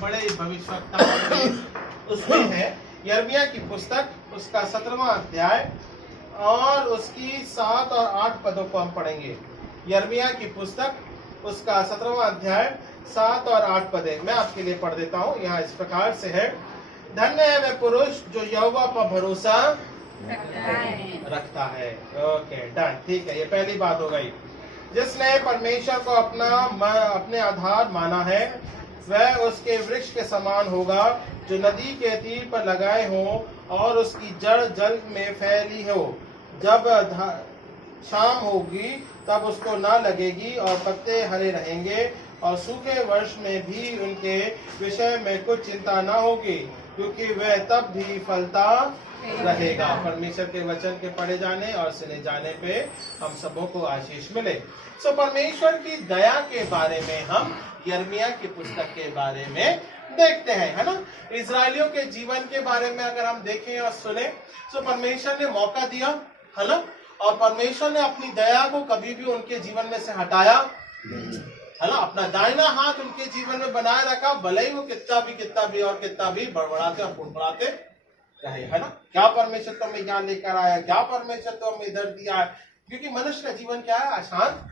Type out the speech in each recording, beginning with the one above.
बड़े भविष्यवक्ता उसमें है यिर्मयाह की पुस्तक, उसका 17वां अध्याय और उसकी 7 और 8 पदों को हम पढ़ेंगे। यिर्मयाह की पुस्तक, उसका 17वां अध्याय 7 और 8 पदे मैं आपके लिए पढ़ देता हूँ। यहाँ इस प्रकार से है, धन्य है वह पुरुष जो यहोवा पर भरोसा रखता है। ओके डन, ठीक है, ये पहली बात हो गई। जिसने परमेश्वर को अपने आधार माना है वह उसके वृक्ष के समान होगा जो नदी के तीर पर लगाए हो और उसकी जड़ जल में फैली हो। जब शाम होगी तब उसको ना लगेगी और पत्ते हरे रहेंगे और सूखे वर्ष में भी उनके विषय में कुछ चिंता ना होगी, क्योंकि वह तब भी फलता रहेगा। परमेश्वर के वचन के पढ़े जाने और सुने जाने पे हम सबों को आशीष मिले। सो परमेश्वर की दया के बारे में हम यिर्मयाह की पुस्तक के बारे में देखते हैं, है ना। इजरायलियों के जीवन के बारे में अगर हम देखें और सुने, तो परमेश्वर ने मौका दिया, है ना, और परमेश्वर ने अपनी दया को कभी भी उनके जीवन में से हटाया, है ना। अपना दाहिना हाथ उनके जीवन में बनाए रखा, भले ही वो कितना भी बड़बड़ाते और फुड़फुड़ाते रहे, है ना। क्या परमेश्वर तो हमें यहाँ लेकर आया, क्या परमेश्वर तो हमें इधर दिया है, क्योंकि मनुष्य का जीवन क्या है, अशांत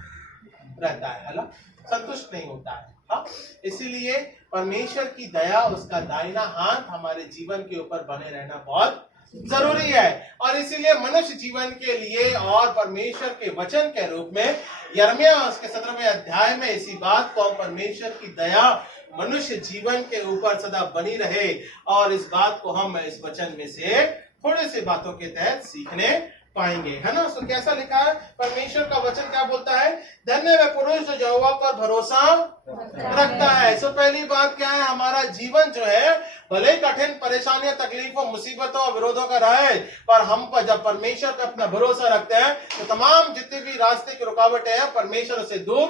रहता है ना, संतुष्ट नहीं होता है। हाँ, इसीलिए परमेश्वर की दया, उसका दाहिना हाथ हमारे जीवन के ऊपर बने रहना बहुत जरूरी है। और इसीलिए मनुष्य जीवन के लिए और परमेश्वर के वचन के रूप में यिर्मयाह उसके 17वें अध्याय में इसी बात को, परमेश्वर की दया मनुष्य जीवन के ऊपर सदा बनी रहे, और इस बात को हम इस वचन में से थोड़े से बातों के तहत सीखने पाएंगे, है ना। तो कैसा लिखा है, परमेश्वर का वचन क्या बोलता है, धन्य वह पुरुष जो यहोवा पर भरोसा रखता है। सो पहली बात क्या है, हमारा जीवन जो है भले ही कठिन परेशानियों, तकलीफों, मुसीबतों और विरोधों का रहा है, पर हम पर जब परमेश्वर का अपना भरोसा रखते हैं तो तमाम जितनी भी रास्ते की रुकावटें हैं परमेश्वर उसे दूर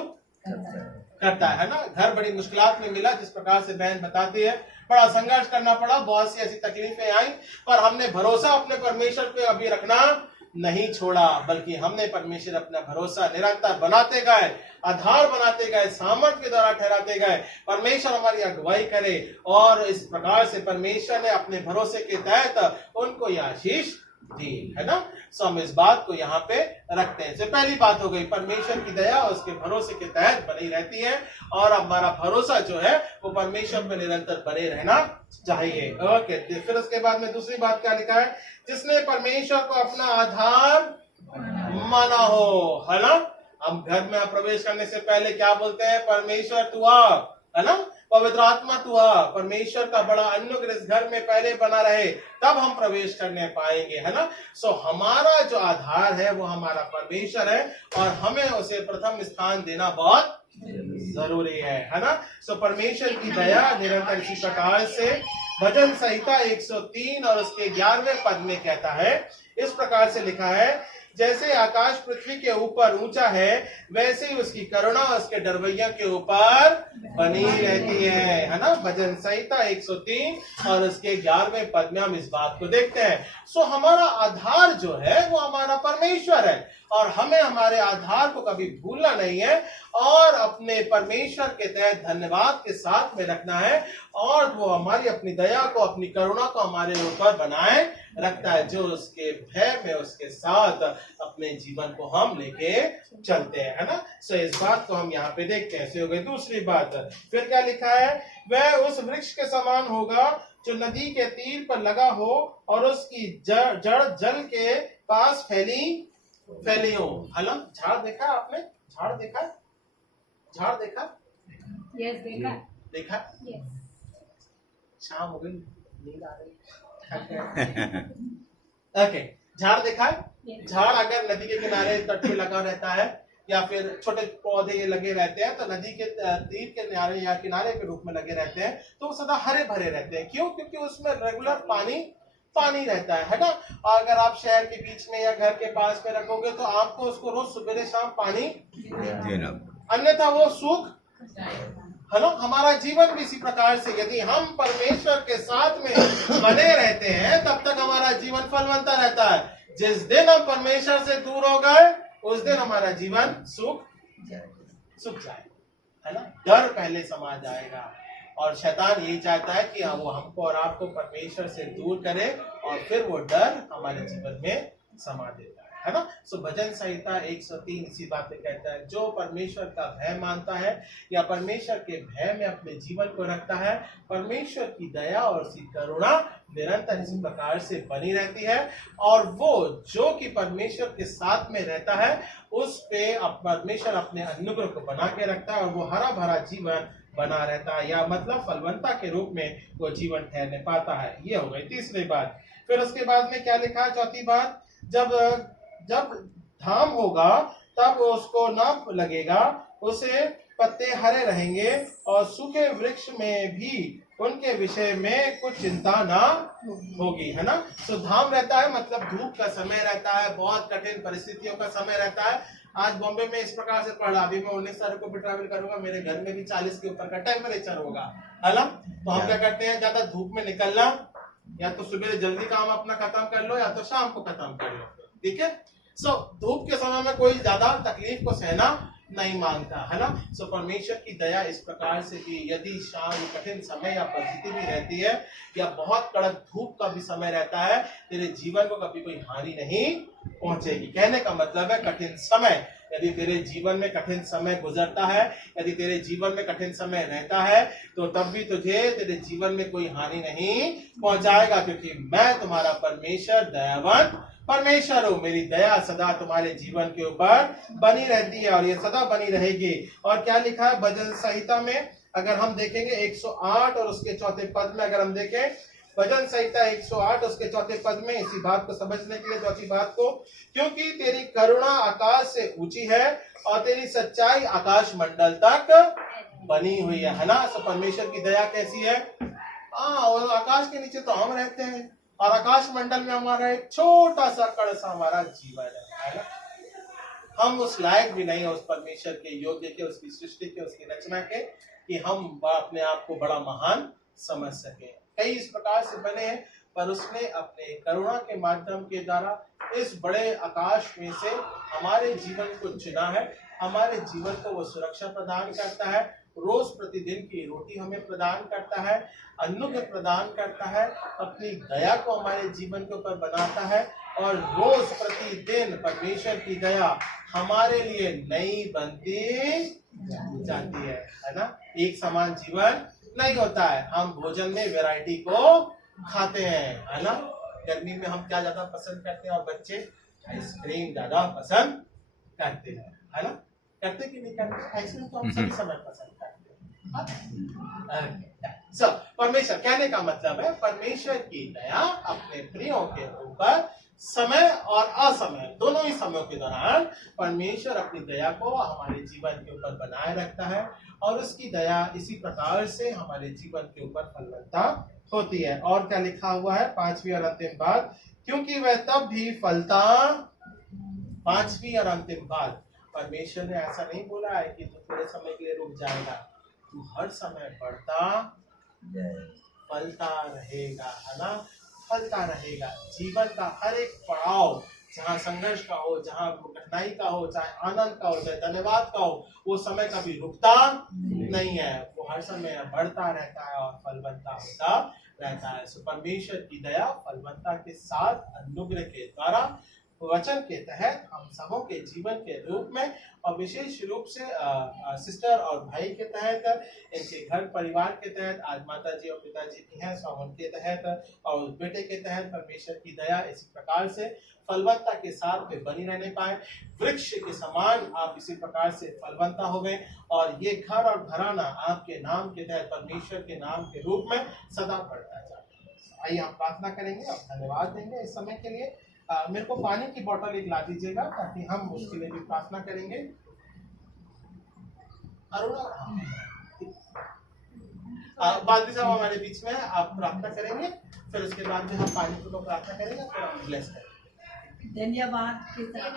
करता है ना। घर बड़ी मुश्किलात में मिला, जिस प्रकार से बहन बताती है, बड़ा संघर्ष करना पड़ा, बहुत सी ऐसी तकलीफें आई, पर हमने भरोसा अपने परमेश्वर पे अभी रखना नहीं छोड़ा, बल्कि हमने परमेश्वर अपना भरोसा निरंतर बनाते गए, आधार बनाते गए, सामर्थ के द्वारा ठहराते गए। परमेश्वर हमारी अगुवाई करे, और इस प्रकार से परमेश्वर ने अपने भरोसे के तहत उनको यह आशीष दी, है ना। सो हम इस बात को यहाँ पे रखते हैं। तो पहली बात हो गई, परमेश्वर की दया उसके भरोसे के तहत बनी रहती है, और हमारा भरोसा जो है वो परमेश्वर में निरंतर बने रहना चाहिए। ओके, फिर उसके बाद में दूसरी बात क्या लिखा है, जिसने परमेश्वर को अपना आधार माना हो, है ना। हम घर में प्रवेश करने से पहले क्या बोलते हैं, परमेश्वर तू आ, है ना, पवित्र आत्मा तू आ, परमेश्वर का बड़ा अनुग्रह इस घर में पहले बना रहे, तब हम प्रवेश करने पाएंगे, है ना। सो हमारा जो आधार है वो हमारा परमेश्वर है, और हमें उसे प्रथम स्थान देना बहुत जरूरी है ना। सो परमेश्वर की दया निरंतर इसी प्रकार से भजन संहिता 103 और उसके 11वें पद में कहता है, इस प्रकार से लिखा है, जैसे आकाश पृथ्वी के ऊपर ऊंचा है वैसे ही उसकी करुणा उसके डरवैया के ऊपर बनी रहती है ना। भजन संहिता 103 और उसके 11वें पद में हम इस बात को देखते हैं। सो हमारा आधार जो है वो हमारा परमेश्वर है, और हमें हमारे आधार को कभी भूलना नहीं है, और अपने परमेश्वर के तहत धन्यवाद के साथ में रखना है, और वो हमारी अपनी दया को, अपनी करुणा को हमारे ऊपर बनाए रखता है, जो उसके भय में उसके साथ अपने जीवन को हम लेके चलते हैं, है ना। सो इस बात को हम यहाँ पे देखते हैं। हो गई दूसरी बात, फिर क्या लिखा है, वह उस वृक्ष के समान होगा जो नदी के तीर पर लगा हो और उसकी जड़ जल के पास फैली हो, है ना। झाड़ देखा आपने, झाड़ देखा, झाड़ देखा, यस देखा, यस। शाम हो गई, नींद आ रही। ओके, झाड़ देखा है। झाड़ अगर नदी के किनारे तट पे लगा रहता है, या फिर छोटे पौधे लगे रहते हैं, तो नदी के तीर के किनारे या किनारे के रूप में लगे रहते हैं, तो वो सदा हरे भरे रहते हैं। क्यों? क्योंकि उसमें रेगुलर पानी रहता है ना। अगर आप शहर के बीच में या घर के पास में रखोगे तो आपको उसको रोज सुबह शाम पानी देना, अन्यथा वो सूख, है ना। हमारा जीवन भी इसी प्रकार से, यदि हम परमेश्वर के साथ में बने रहते हैं तब तक हमारा जीवन फलवंता रहता है। जिस दिन हम परमेश्वर से दूर हो गए उस दिन हमारा जीवन सूख जाए, है ना। डर पहले समा जाएगा, और शैतान यही चाहता है कि वो हमको और आपको परमेश्वर से दूर करे और फिर वो डर हमारे जीवन में समा देता है ना। सो भजन संहिता 103 इसी बात में कहता है, जो परमेश्वर का भय मानता है या परमेश्वर के भय में अपने जीवन को रखता है, परमेश्वर की दया और उसकी करुणा निरंतर इसी प्रकार से बनी रहती है। और वो जो कि परमेश्वर के साथ में रहता है उस पे परमेश्वर अपने अनुग्रह को बना के रखता है और वो हरा भरा जीवन बना रहता है, या मतलब फलवंता के रूप में वो जीवन ठहरने पाता है। ये हो गई तीसरी बात। फिर उसके बाद में क्या लिखा है, चौथी बात, जब धाम होगा तब उसको न लगेगा, उसे पत्ते हरे रहेंगे और सूखे वृक्ष में भी उनके विषय में कुछ चिंता ना होगी, है ना। तो धाम रहता है मतलब धूप का समय रहता है, बहुत कठिन परिस्थितियों का समय रहता है। आज बॉम्बे में इस प्रकार से पढ़ा, अभी मैं 19 तारीख को भी ट्रैवल करूंगा, मेरे घर में भी 40 के ऊपर का टेम्परेचर होगा, है ना। तो हम क्या करते हैं, ज्यादा धूप में निकलना, या तो सुबह जल्दी काम अपना खत्म कर लो या तो शाम को खत्म कर लो, ठीक है। सो धूप के समय में कोई ज्यादा तकलीफ को सहना नहीं मांगता, है ना। सो परमेश्वर की दया इस प्रकार से कि यदि शाम कठिन समय या परिस्थिति भी रहती है या बहुत कड़क धूप का भी समय रहता है, तेरे जीवन को कभी कोई हानि नहीं पहुंचेगी। कहने का मतलब है कठिन समय, यदि तेरे जीवन में कठिन समय गुजरता है, यदि तेरे जीवन में कठिन समय रहता है, तो तब भी तुझे तेरे जीवन में कोई हानि नहीं पहुंचाएगा, क्योंकि मैं तुम्हारा परमेश्वर दयावान परमेश्वर हूँ। मेरी दया सदा तुम्हारे जीवन के ऊपर बनी रहती है और ये सदा बनी रहेगी। और क्या लिखा है भजन संहिता में, अगर हम देखेंगे 108 और उसके चौथे पद में, अगर हम देखें भजन संहिता 108 उसके चौथे पद में, इसी बात को समझने के लिए चौथी बात को, क्योंकि तेरी करुणा आकाश से ऊंची है और तेरी सच्चाई आकाश मंडल तक बनी हुई है ना। सो परमेश्वर की दया कैसी है, और आकाश के नीचे तो हम रहते हैं और आकाश मंडल में हमारा एक छोटा सा कण सा हमारा जीवन है ना। हम उस लायक भी नहीं है उस परमेश्वर के योग्य के, उसकी सृष्टि के, उसकी रचना के, कि हम अपने आप को बड़ा महान समझ सके। कई इस प्रकार से बने हैं, पर उसने अपने करुणा के माध्यम के द्वारा इस बड़े आकाश में से हमारे जीवन को चुना है। हमारे जीवन को वो सुरक्षा प्रदान करता है, रोज प्रतिदिन की रोटी हमें प्रदान करता है, अनुग्रह प्रदान करता है, अपनी दया को हमारे जीवन के ऊपर बनाता है और रोज प्रतिदिन परमेश्वर की दया हमारे लिए नई बनती जाती है ना। एक समान जीवन नहीं होता है, हम भोजन में वैरायटी को खाते हैं, है ना। गर्मी में हम क्या ज्यादा पसंद करते हैं, और बच्चे आइसक्रीम ज्यादा पसंद करते हैं, है ना। करते कि नहीं करते, आइसक्रीम तो हम सभी समय पसंद करते हैं। परमेश्वर, कहने का मतलब है परमेश्वर की दया अपने प्रियों के ऊपर समय और असमय दोनों ही समयों के दौरान परमेश्वर अपनी दया को हमारे जीवन के ऊपर बनाए रखता है और उसकी दया इसी प्रकार से हमारे जीवन के ऊपर फलवत्ता होती है। और क्या लिखा हुआ है, पांचवी और अंतिम बात, क्योंकि वह तब भी फलता। पांचवी और अंतिम बात, परमेश्वर ने ऐसा नहीं बोला है कि तू थोड़े समय के लिए रुक जाएगा, तू हर समय बढ़ता फलता रहेगा, है ना। फलता रहेगा। जीवन का हर एक पड़ाव, जहाँ संघर्ष का हो, जहाँ कठिनाई का हो, चाहे आनंद का हो, चाहे धन्यवाद का हो, वो समय कभी रुकता नहीं है, वो हर समय बढ़ता रहता है और फलवत्ता होता रहता है। सो परमेश्वर की दया फलवत्ता के साथ अनुग्रह के द्वारा वचन के तहत हम सबों के जीवन के रूप में, और विशेष रूप से सिस्टर और भाई के तहत, इनके घर परिवार के तहत, आज माता जी और पिताजी भी हैं सो उनके तहत और उस बेटे के तहत परमेश्वर की दया इसी प्रकार से फलवत्ता के साथ में बनी रहने पाए। वृक्ष के समान आप इसी प्रकार से फलवंता हो गए और ये घर और घराना आपके नाम के तहत परमेश्वर के नाम के रूप में सदा बढ़ता जाए। आइए हम प्रार्थना करेंगे और धन्यवाद देंगे इस समय के लिए। मेरे को पानी की बोतल एक ला दीजिएगा ताकि हम उसके लिए भी प्रार्थना करेंगे। अरुणा बादली साहब हमारे बीच में, आप प्रार्थना करेंगे, फिर उसके बाद में हम पानी को प्रार्थना करेंगे, फिर हम ब्लेस करेंगे। धन्यवाद के साथ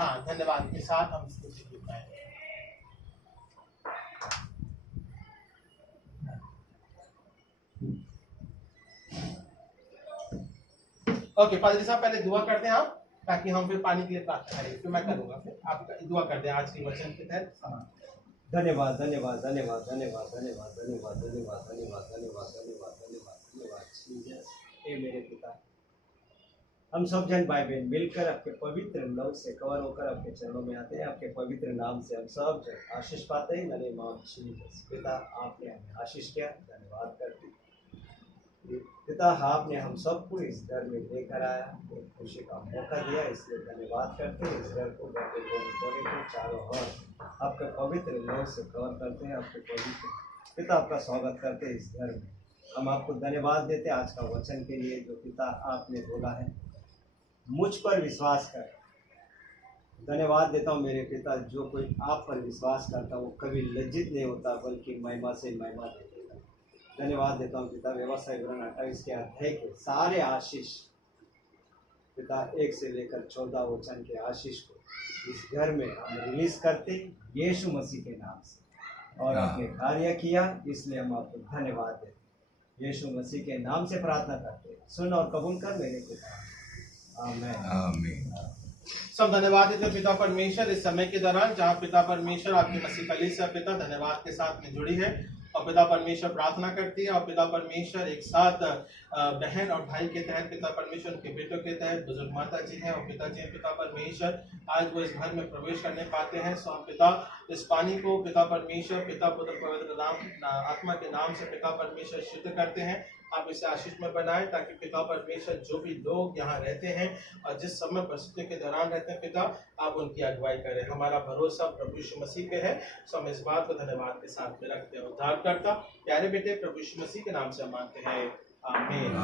हाँ, धन्यवाद के साथ हम स्तुति गाएंगे। ओके पादरी साहब, पहले दुआ करते हैं आप, ताकि हम फिर पानी के लिए प्रार्थना करेंगे, फिर मैं करूंगा, फिर आप दुआ कर दें आज के वचन के तहत। धन्यवाद धन्यवाद धन्यवाद धन्यवाद धन्यवाद धन्यवाद धन्यवाद धन्यवाद धन्यवाद धन्यवाद धन्यवाद धन्यवाद जीसस। हे मेरे पिता, हम सब जन भाई बहन मिलकर आपके पवित्र लव से कवर होकर आपके चरणों में आते हैं। आपके पवित्र नाम से हम सब जन आशीष पाते हैं। नरे मां जीसस। पिता, आपने हमें आशीष किया, धन्यवाद करते हैं। पिता, आपने हम सबको इस घर में लेकर आया, एक खुशी का मौका दिया, इसलिए धन्यवाद करते हैं। इस घर को घर के कोने को चारों ओर आपके पवित्र लव से कवर करते हैं। आपके पवित्र पिता, आपका स्वागत करते हैं इस घर में। हम आपको धन्यवाद देते हैं आज का वचन के लिए, जो पिता आपने बोला है, मुझ पर विश्वास कर। धन्यवाद देता हूँ मेरे पिता, जो कोई आप पर विश्वास करता वो कभी लज्जित नहीं होता, बल्कि महिमा से महिमा देता। धन्यवाद देता हूँ पिता, व्यवसाय विवरण 28 के अध्याय के सारे आशीष पिता 1 से लेकर 14 वचन के आशीष को इस घर में हम रिलीज करते यीशु मसीह के नाम से। और आपने कार्य किया, इसलिए हम आपको धन्यवाद देते। यीशु मसीह के नाम से प्रार्थना करते, सुन और कबूल कर मेरे पिता। आमीन आमीन। सब धन्यवाद देते पिता परमेश्वर इस समय के दौरान जहाँ पिता परमेश्वर आपकी मसीह कलीसिया पिता धन्यवाद के साथ में जुड़ी है और पिता परमेश्वर प्रार्थना करती है और पिता परमेश्वर एक साथ बहन और भाई के तहत पिता परमेश्वर उनके बेटों के तहत बुजुर्ग माता जी हैं और पिताजी हैं। पिता परमेश्वर आज वो इस घर में प्रवेश करने पाते हैं। सो हम पिता इस पानी को पिता परमेश्वर पिता पुत्र पवित्र नाम आत्मा के नाम से पिता परमेश्वर शुद्ध करते हैं। आप इसे आशीष में बनाएं ताकि पिता परमेश्वर जो भी लोग यहाँ रहते हैं और जिस समय परिस्थिति के दौरान रहते हैं पिता आप उनकी अगुवाई करें। हमारा भरोसा प्रभु यीशु मसीह पे है। सो हम इस बात को धन्यवाद के साथ में रखते हैं। उद्धारकर्ता प्यारे बेटे प्रभु यीशु मसीह के नाम से हम मांगते हैं, आमीन।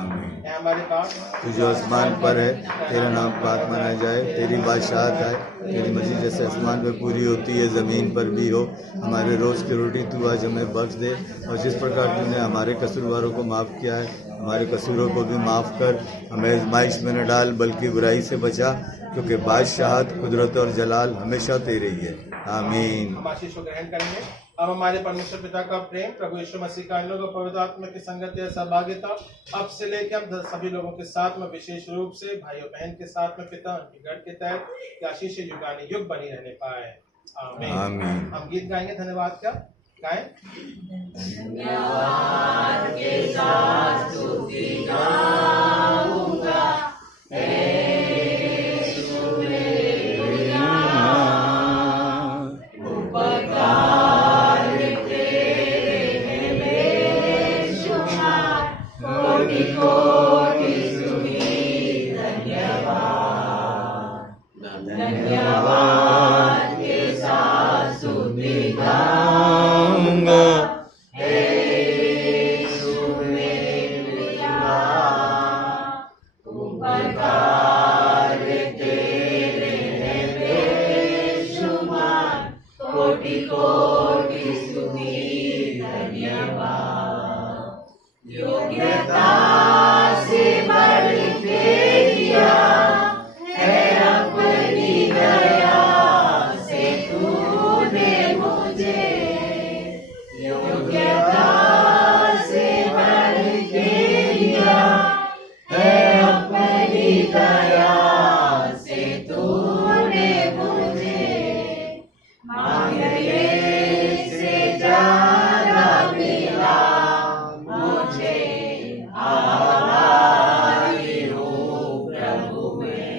हमारे पास तू जो आसमान पर है, तेरा नाम पाक माना जाए, तेरी बादशाहत आए, तेरी मर्जी जैसे आसमान में पूरी होती है ज़मीन पर भी हो। हमारे रोज़ की रोटी तू आज हमें बख्श दे और जिस प्रकार तूने हमारे कसूरवारों को माफ़ किया है, हमारे कसूरों को भी माफ़ कर। हमें आज़माइश में न डाल बल्कि बुराई से बचा, क्योंकि बादशाहत कुदरत और जलाल हमेशा तेरे ही है। आमीन। हम आशीष को ग्रहण करेंगे। अब हमारे परमेश्वर पिता का प्रेम, प्रभु यीशु मसीह का लोग पवित्र आत्मा की संगति या सहभागिता अब से लेकर हम सभी लोगों के साथ में विशेष रूप से भाई और बहन के साथ में पिता उनके गढ़ के तहत आशीष युगानी युग बनी रहने पाए। आमीन। हम गीत गाएंगे धन्यवाद का, गाएं। धन्यवाद के साथ स्तुति गाऊंगा, धन्यवाद के साथ स्तुति गाऊंगा, उपकार तेरे हैं बेशुमार, कोटि कोटि स्तुति धन्यवाद। योग्यता से बढ़ के दिया है अपनी दया से तूने मुझे, योग्यता से बढ़ के दिया है अपनी दया से तूने मुझे, मांगने से ज्यादा मिला मुझे, आभारी हूँ प्रभु में,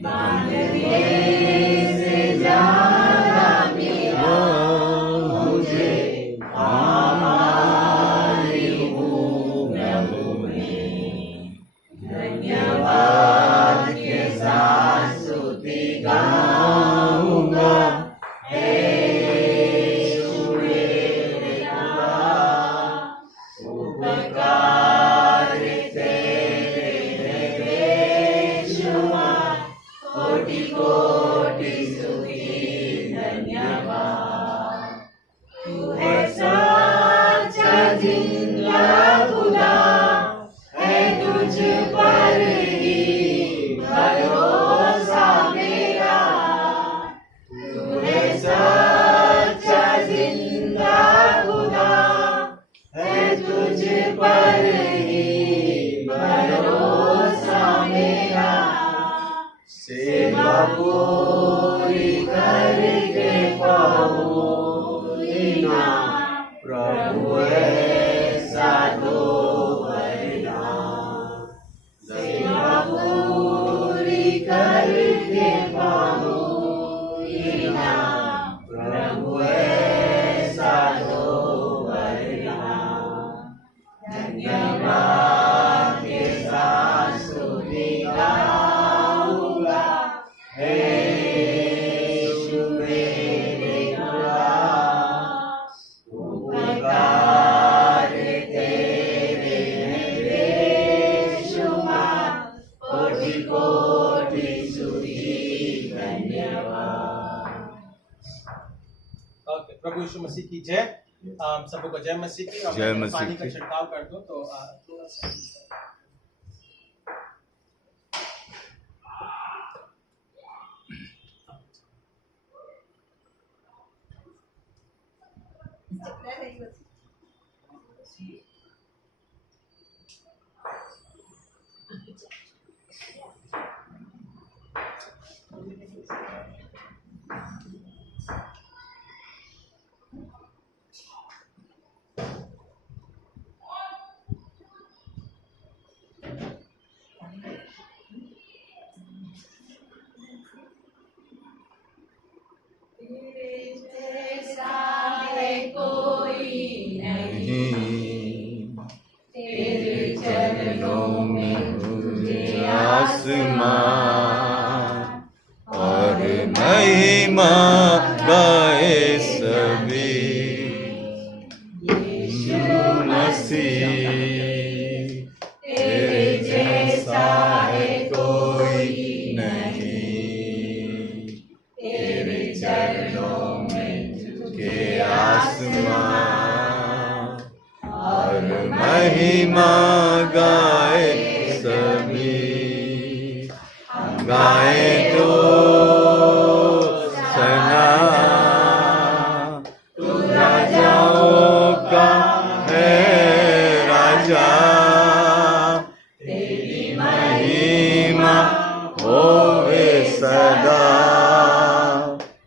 मांगने से ज्यादा मिला मुझे, आभारी हूँ प्रभु में। धन्यवाद के साथ स्तुति गाऊंगा, उपकार तेरे हैं बेशुमार, कोटि कोटि स्तुति धन्यवाद। तू है सच्चा जिंदा खुदा, है तुझ पर ही भरोसा मेरा, तू है सच्चा जिंदा खुदा, है तुझ पर ही भरोसा मेरा, सेवा पूरी करके पाऊं प्रभु यीशु मसीह की जय। सबको जय मसीह की। और जय मैं मसीह पानी का की। छिड़काव कर दूं तो थोड़ा सा जैसा है कोई नहीं, तेरे चरणों में तुझे आसमान और महिमा गाए सभी यीशु मसीह, तेरे जैसा है कोई नहीं, तेरे चरणों में के आसमान और महिमा गाए सभी, गाए तो सना, तू राजाओं का है राजा, तेरी महिमा होवे सदा,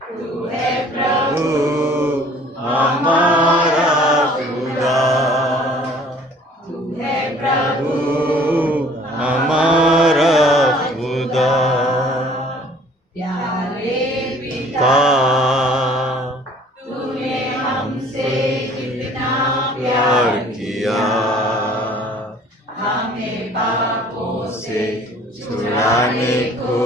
तू है प्रभु हमारा खुदा, तू है प्रभु हमारा खुदा, प्यारे पिता, तूने हमसे कितना प्यार किया, हमें पापों से छुड़ाने को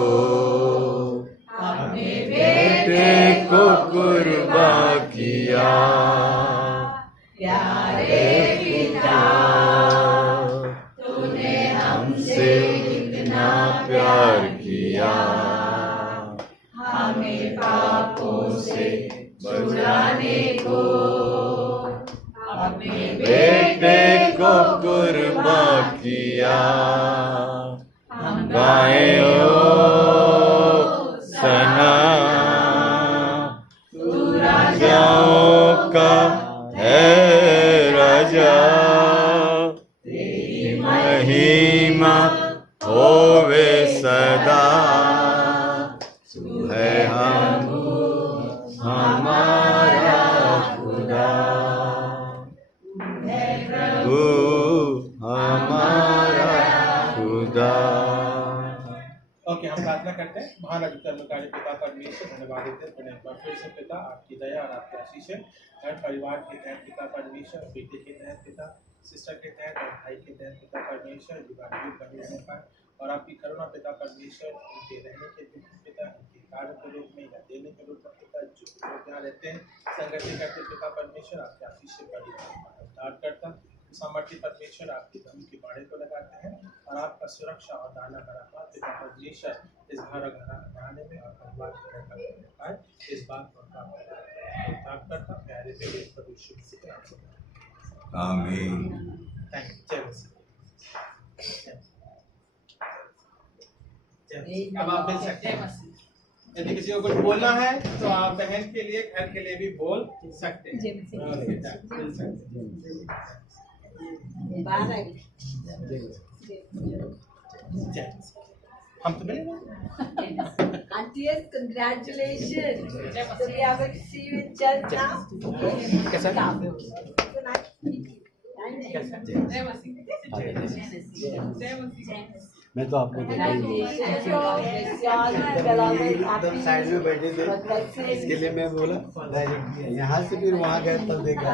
अपने बेटे को कुर्बान किया, प्यारे पिता, तूने हमसे कितना प्यार किया, हमें पापों से छुड़ाने को अपने बेटे को कुर्बान किया, हम गाए ओ सना, तू राजाओं का है राजा, तेरी महिमा होवे सदा, तू है हमारा खुदा, प्रभु हमारा खुदा। ओके, हम प्रार्थना करते हैं। महान अधिकर्मकारी पिता परमेश्वर, धन्यवाद देते हैं एक बार फिर से पिता, आपकी दया और आपकी आशीष है हर परिवार के तहत पिता परमेश्वर, बेटे के तहत पिता, सिस्टर के तहत और भाई के तहत पिता परमेश्वर, युगायुग बने रहने पाए और आपकी करुणा पिता परमेश्वर उनके रहने के दिन पिता, उनके कार्य के रूप में या देने के रूप में पिता, जो लोग यहाँ रहते हैं संगति करते पिता परमेश्वर, आपकी आशीष से बड़ी उद्धार करता सामर्थ्य परमेश्वर आपकी धन की बाड़े को लगाते हैं और आपका सुरक्षा और दाना भरा हाथ पिता परमेश्वर इस घर घराने में और परिवार के घर पाए, इस बात को प्राप्त करता प्यारे पे प्रभु यीशु मसीह के नाम से आमीन। Thank you. जय मसीह। अब आप मिल सकते हैं। यदि किसी को कुछ बोलना है तो आप बहन के लिए, घर के लिए भी बोल सकते हैं। मिल सकते हैं। हम तो मिलेंगे। Aunties, congratulations. So we are going to see you in church now. कैसा? Come. So nice to meet you. मैं तो आपको देखा ही नहीं। एकदम साइड में बैठे थे, इसके लिए मैं बोला डायरेक्ट यहाँ से फिर वहाँ गए तब देखा।